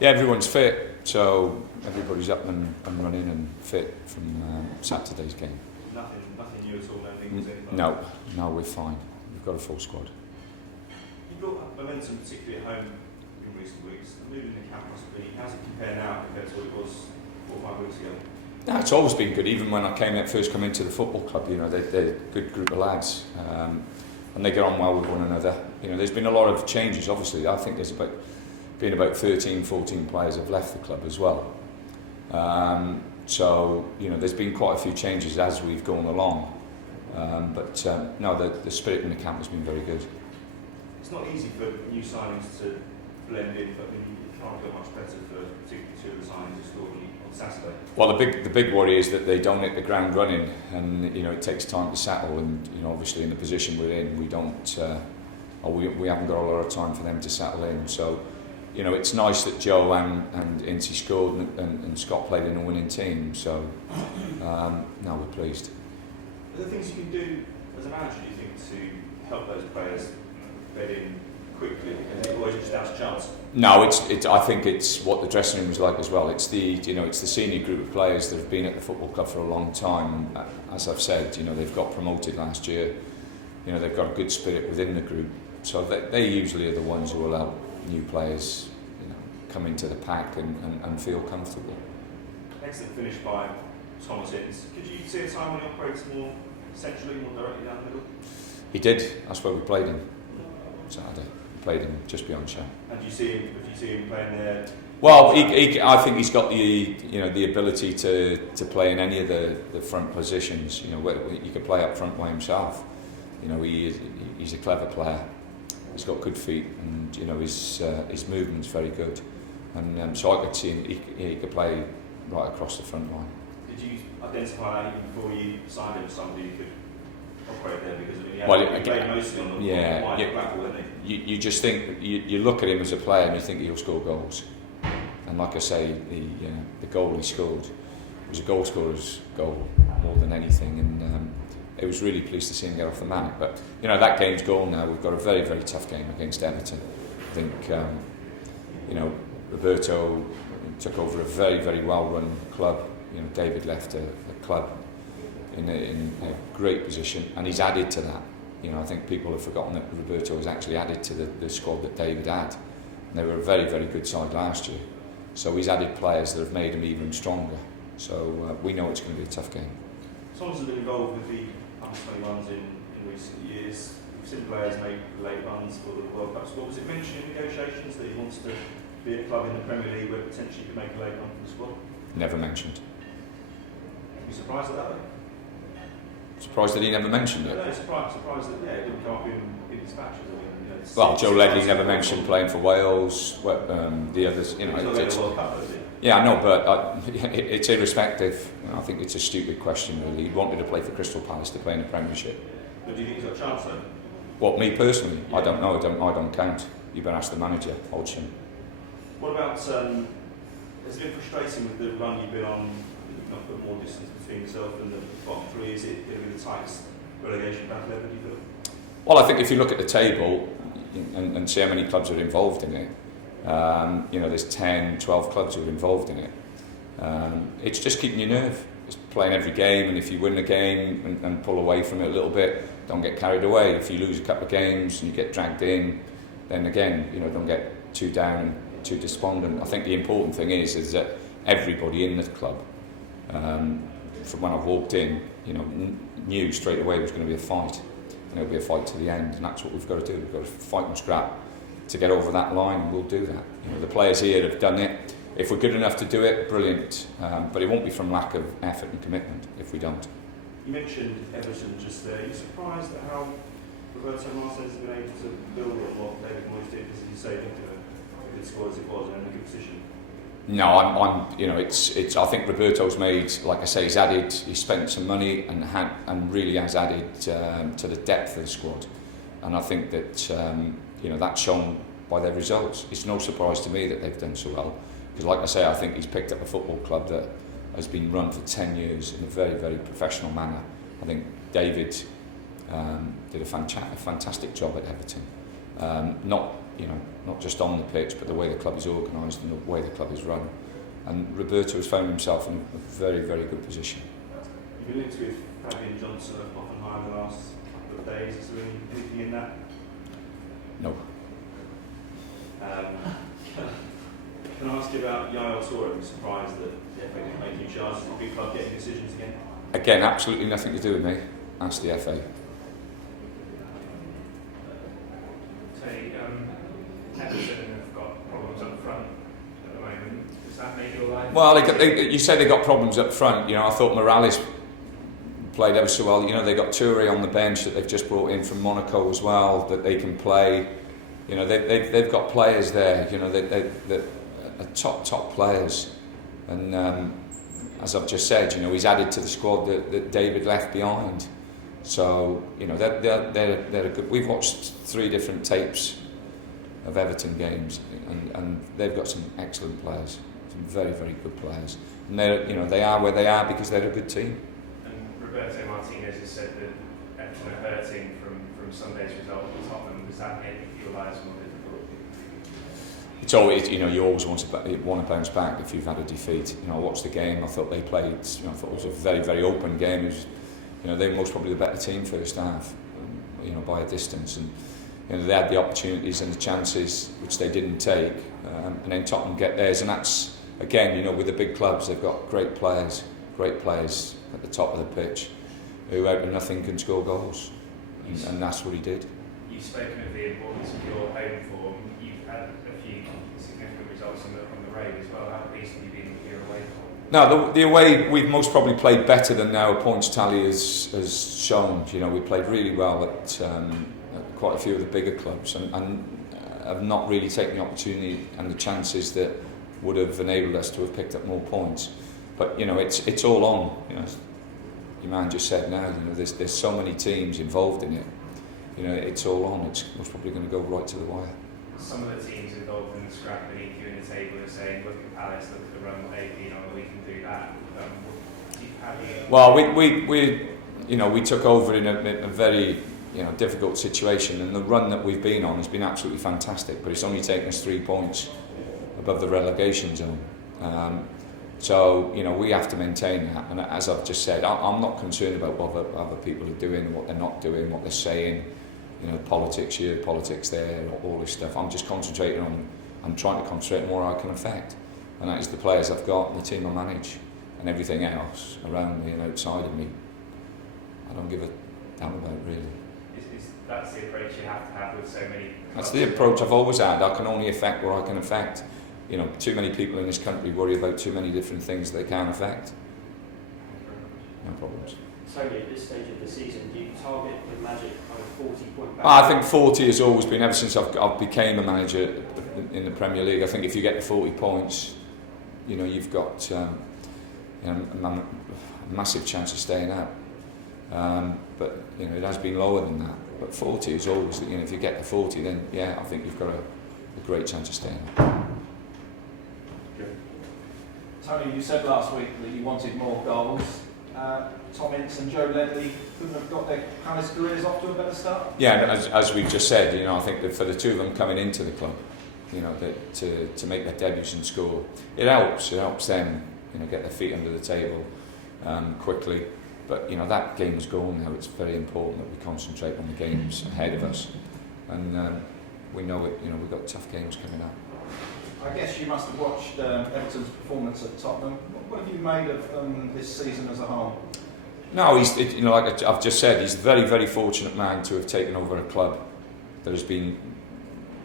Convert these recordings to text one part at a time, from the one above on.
Yeah, everyone's fit, so everybody's up and running and fit from Saturday's game. Nothing new at all, anything? No, we're fine. We've got a full squad. You built up momentum, particularly at home in recent weeks. Moving the camp must be. How's it compare now compared to what it was 4 or 5 weeks ago? No, it's always been good. Even when I first come into the football club, they're a good group of lads, and they get on well with one another. There's been a lot of changes. Obviously, I think there's about 13, 14 players have left the club as well. So there's been quite a few changes as we've gone along. But the spirit in the camp has been very good. It's not easy for new signings to blend in, but you can't get much better for particularly two of the signings who scored on Saturday. Well, the big worry is that they don't hit the ground running, and it takes time to settle. And obviously in the position we're in, we don't, we haven't got a lot of time for them to settle in. So, it's nice that Joe and Incy scored and Scott played in a winning team. So, no, we're pleased. Are there things you can do as a manager, do you think, to help those players bed in quickly, or is it just out of chance? No, I think it's what the dressing room is like as well. It's the senior group of players that have been at the football club for a long time. As I've said, they've got promoted last year. They've got a good spirit within the group. So they usually are the ones who will help new players, come into the pack and feel comfortable. Excellent finish by Thomas Ince. Could you see a time when he operates more centrally, more directly down the middle? He did. That's where we played him Saturday. We played him just beyond Shea. And do you see him playing there? Well, I think he's got the ability to play in any of the front positions. He could play up front by himself. He's a clever player. He's got good feet, and his movement's very good. And so I could see him. He could play right across the front line. Did you identify that even before you signed him as somebody who could operate there? Because he played mostly on the wide platform, didn't he? You just think you look at him as a player and you think he'll score goals. And like I say, the goal he scored was a goal scorer's goal more than anything. And it was really pleased to see him get off the mat. But that game's gone now. We've got a very, very tough game against Everton. I think Roberto took over a very, very well-run club. David left a club in a great position, and he's added to that. I think people have forgotten that Roberto has actually added to the squad that David had. And they were a very, very good side last year. So he's added players that have made him even stronger. So we know it's going to be a tough game. Thomas has been involved with the under-21s in recent years. We've seen players make late runs for the World Cup squad. Was it mentioned in negotiations that he wants to be at a club in the Premier League where potentially he could make a late run for the squad? Never mentioned. Are you surprised at that, though? Surprised that he never mentioned it? No, surprised that it didn't come up in dispatches. Well, Joe Ledley never mentioned playing for Wales. The others, Yeah, I know, but it's irrespective. I think it's a stupid question, really. He wanted to play for Crystal Palace to play in the Premiership. But do you think he's got a chance, though? What, me personally? Yeah. I don't know. I don't count. You better ask the manager, Hodgson. What about? Has it been frustrating with the run you've been on? You've not put more distance between yourself and the bottom three. Is it going to be the tightest relegation battle ever, do you feel? Well, I think if you look at the table and see how many clubs are involved in it, there's 10, 12 clubs who are involved in it. It's just keeping your nerve. It's playing every game, and if you win the game and pull away from it a little bit, don't get carried away. If you lose a couple of games and you get dragged in, then again, don't get too down and too despondent. I think the important thing is that everybody in the club, from when I walked in, knew straight away it was going to be a fight. And it'll be a fight to the end, and that's what we've got to do. We've got to fight and scrap to get over that line, and we'll do that. The players here have done it. If we're good enough to do it, brilliant. But it won't be from lack of effort and commitment if we don't. You mentioned Everton just there. Are you surprised at how Roberto Martinez has been able to build on what David Moyes did? As you say, a good squad as it was and in a good position. No, it's. I think Roberto's made, like I say, he's spent some money and really has added to the depth of the squad, and I think that that's shown by their results. It's no surprise to me that they've done so well, because, like I say, I think he's picked up a football club that has been run for 10 years in a very, very professional manner. I think David did a fantastic job at Everton. Not not just on the pitch, but the way the club is organised and the way the club is run. And Roberto has found himself in a very, very good position. You've been linked with Fabian Johnson at Hoffenheim the last couple of days. Is there anything in that? No. Can I ask you about Yaya Toure? I'm surprised that the FA didn't make any charges. Is the big club getting decisions again? Again, absolutely nothing to do with me. Ask the FA. Everton have got problems up front at the moment. Does that make your life? Well, you say they got problems up front. I thought Morales played ever so well. They got Toure on the bench that they've just brought in from Monaco as well, that they can play. They've got players there. They're top players, and as I've just said, he's added to the squad that David left behind. So they're a good. We've watched 3 different tapes of Everton games, and they've got some excellent players, some very, very good players, and they are where they are because they're a good team. And Roberto Martinez has said that Everton are hurting from Sunday's result at Tottenham. Does that make your lives more difficult? It's always, you always want to bounce back if you've had a defeat. I watched the game. I thought they played. I thought it was a very, very open game. It was, they were most probably the better team first half, by a distance, and they had the opportunities and the chances which they didn't take, and then Tottenham get theirs, and that's again, with the big clubs, they've got great players at the top of the pitch, who out of nothing can score goals, and that's what he did. You've spoken of the importance of your home form. You've had a few significant results on the road as well. How pleased have you been with your away form? No, the away we've most probably played better than our points tally has shown. We played really well at quite a few of the bigger clubs, and have not really taken the opportunity and the chances that would have enabled us to have picked up more points. But it's all on. Your man just said now. There's so many teams involved in it. It's all on. It's most probably going to go right to the wire. Some of the teams involved in the scrap beneath you in the table are saying, "Look at Palace, look at the run what they've been on. We can do that." Well, we took over in a very difficult situation, and the run that we've been on has been absolutely fantastic, but it's only taken us 3 points above the relegation zone. So we have to maintain that, and as I've just said, I'm not concerned about what other people are doing, what they're not doing, what they're saying, politics here, politics there, all this stuff. I'm just concentrating I'm trying to concentrate on what I can affect, and that is the players I've got, the team I manage, and everything else around me and outside of me I don't give a damn about, really. That's the approach you have to have with so many. That's the approach I've always had. I can only affect what I can affect. Too many people in this country worry about too many different things they can't affect. No problems. Tony, at this stage of the season, do you target the magic kind of 40-point back? I think 40 has always been, ever since I've became a manager in the Premier League. I think if you get to 40 points, you've got a massive chance of staying out. But it has been lower than that. But 40 is always, if you get to 40, then I think you've got a great chance of staying out. Tony, you said last week that you wanted more goals. Tom Ince and Joe Ledley couldn't have got their Palace careers off to a better start? Yeah, as we've just said, I think that for the two of them coming into the club, to make their debuts and score, it helps them, get their feet under the table quickly. But that game is gone now. It's very important that we concentrate on the games ahead of us, and we know it. We've got tough games coming up. I guess you must have watched Everton's performance at Tottenham. What have you made of this season as a whole? No, like I've just said, he's a very, very fortunate man to have taken over a club that has been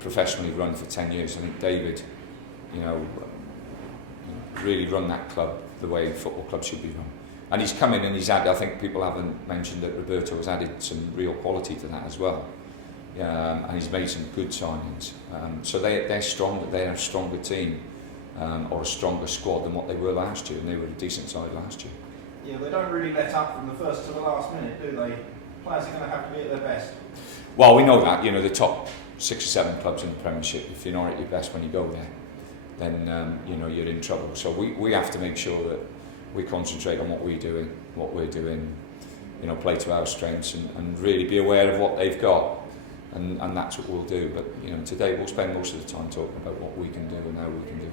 professionally run for 10 years. I think David, really run that club the way football clubs should be run. And he's come in and he's added, I think people haven't mentioned that Roberto has added some real quality to that as well. And he's made some good signings. So they're strong, they're a stronger team, or a stronger squad than what they were last year, and they were a decent side last year. Yeah, they don't really let up from the first to the last minute, do they? Players are going to have to be at their best. Well, we know that, the top 6 or 7 clubs in the Premiership, if you're not at your best when you go there, then you're in trouble. So we have to make sure that we concentrate on what we're doing, play to our strengths, and really be aware of what they've got, and that's what we'll do. But you know, today we'll spend most of the time talking about what we can do and how we can do it.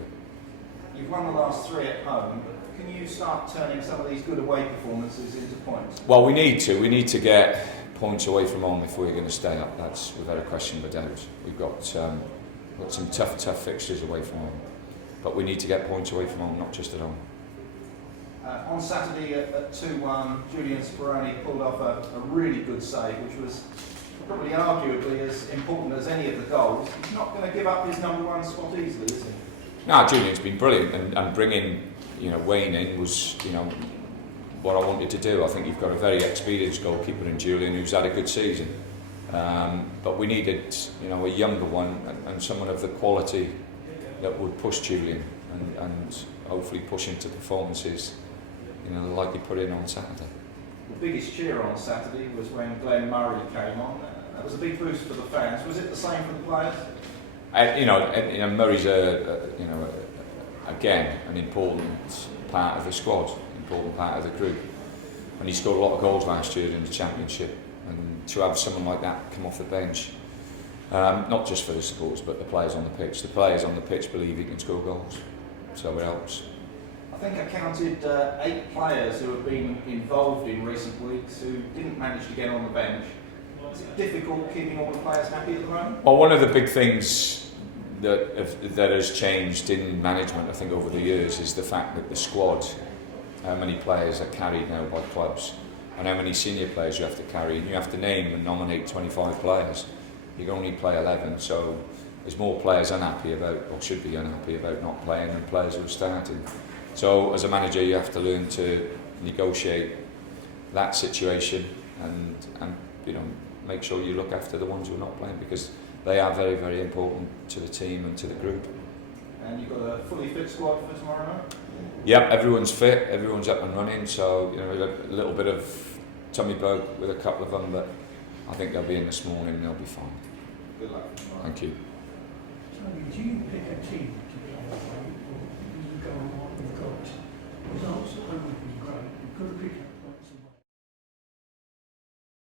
You've won the last 3 at home. Can you start turning some of these good away performances into points? Well, we need to. We need to get points away from home if we're going to stay up. That's without a question of a doubt. We've got some tough fixtures away from home, but we need to get points away from home, not just at home. On Saturday at 2-1, Julian Speroni pulled off a really good save, which was probably arguably as important as any of the goals. He's not going to give up his number 1 spot easily, is he? No, Julian's been brilliant, and bringing Wayne in was what I wanted to do. I think you've got a very experienced goalkeeper in Julian who's had a good season, but we needed a younger one and someone of the quality that would push Julian and hopefully push him to performances like he put in on Saturday. The biggest cheer on Saturday was when Glenn Murray came on. That was a big boost for the fans. Was it the same for the players? Murray's again an important part of the squad, important part of the group, and he scored a lot of goals last year in the Championship. And to have someone like that come off the bench, not just for the supporters but the players on the pitch. The players on the pitch believe he can score goals, so it helps. I think I counted 8 players who have been involved in recent weeks who didn't manage to get on the bench. Is it difficult keeping all the players happy at the moment? Well, one of the big things that has changed in management, I think, over the years is the fact that the squad, how many players are carried now by clubs, and how many senior players you have to carry, and you have to name and nominate 25 players. You can only play 11, so there's more players unhappy about, or should be unhappy about, not playing than players who are starting. So as a manager you have to learn to negotiate that situation and make sure you look after the ones who are not playing, because they are very, very important to the team and to the group. And you've got a fully fit squad for tomorrow night? Yep, everyone's fit, everyone's up and running, so a little bit of tummy bug with a couple of them, but I think they'll be in this morning and they'll be fine. Good luck tomorrow. Thank you. So, do you pick a team to be on the road?